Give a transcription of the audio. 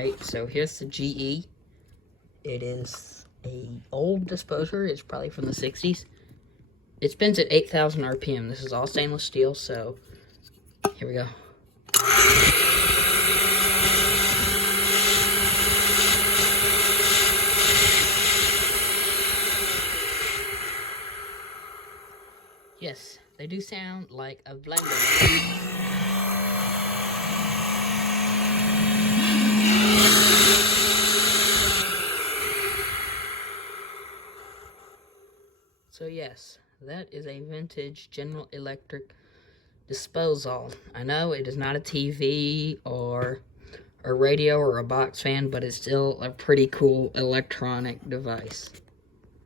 Alright, so here's the GE. It is a old disposer. It's probably from the 60s. It spins at 8,000 RPM. This is all stainless steel, so here we go. Yes, they do sound like a blender. So yes, that is a vintage General Electric disposal. I know it is not a TV or a radio or a box fan, but it's still a pretty cool electronic device.